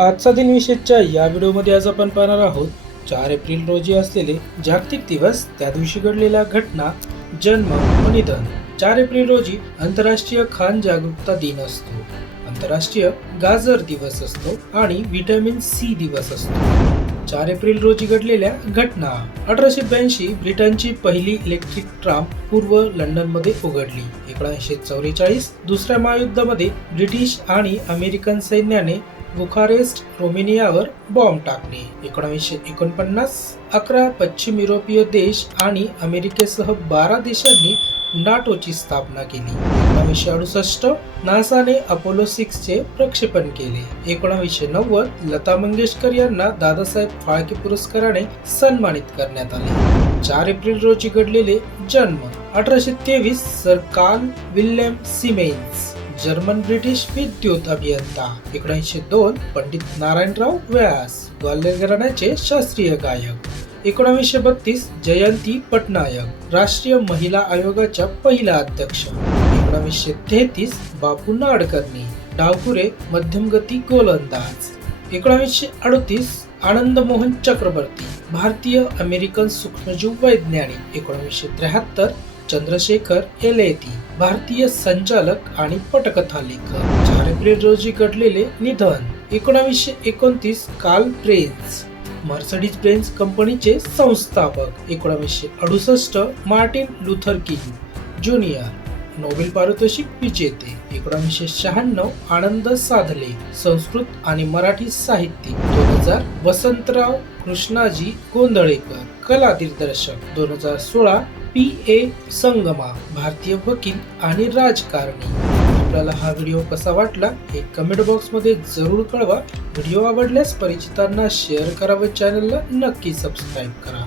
आजचा दिन विशेषच्या या व्हिडिओमध्ये आज आपण पाहणार आहोत चार एप्रिल रोजी असलेले जागतिक दिवस त्या दिवशी घडलेल्या घटना जन्म व निधन. चार एप्रिल रोजी आंतरराष्ट्रीय खान जागरूकता दिन असतो. आंतरराष्ट्रीय गाजर दिवस असतो आणि व्हिटॅमिन सी दिवस असतो. चार एप्रिल रोजी घडलेल्या घटना. अठराशे ब्याऐंशी ब्रिटनची पहिली इलेक्ट्रिक ट्राम पूर्व लंडनमध्ये उघडली. एकोणीसशे चौवेचाळीस दुसऱ्या महायुद्धामध्ये ब्रिटिश आणि अमेरिकन सैन्याने बुखारेस्ट रोमेनियावर बॉम्ब टाकले एकोणीसशे एकोणपन्नास अकरा पश्चिम युरोपीय देश आणि अमेरिकेसह बारा देशांनी नाटोची स्थापना केली. एकोणीसशे अडुसष्ट नासाने अपोलो सिक्स चे प्रक्षेपण केले. एकोणीसशे नव्वद लता मंगेशकर यांना दादासाहेब फाळके पुरस्काराने सन्मानित करण्यात आले. चार एप्रिल रोजी घडलेले जन्म. अठराशे तेवीस sir Karl William Siemens. German British विद्युत अभियंता एकोणीसशे दोन पंडित नारायणराव व्यास ग्वाल्हेर घराण्याचे शास्त्रीय गायक. एकोणावीसशे बत्तीस जयंती पटनायक राष्ट्रीय महिला आयोगाच्या पहिल्या अध्यक्ष. एकोणावीसशे तेहतीस बापू नाडकर्णी डावपुरे मध्यमगती गोलंदाज. एकोणावीसशे अडतीस आनंद मोहन चक्रवर्ती भारतीय अमेरिकन सूक्ष्मजीव वैज्ञानिक. एकोणावीसशे त्र्याहत्तर चंद्रशेखर एलेती भारतीय संचालक आणि पटकथा लेखक चार एप्रिल रोजी घडलेले निधन एकोणावीसशे एकोणतीस काल प्रेन्स मर्सडीज बेन्स कंपनीचे संस्थापक एकोणावीसशे अडुसष्ट Martin Luther King junior. Nobel पारितोषिक विजेते एकोणीसशे शहाण्णव आनंद साधले संस्कृत आणि मराठी साहित्यिक. हजार वसंतराव कृष्णाजी गोंधळेकर कला दिग्दर्शक दोन हजार सोळा पी ए संगमा भारतीय वकील आणि राजकारणी. आपल्याला हा व्हिडिओ कसा वाटला हे कमेंट बॉक्समध्ये जरूर कळवा. व्हिडिओ आवडल्यास परिचितांना शेअर करा व चॅनलला नक्की सबस्क्राईब करा.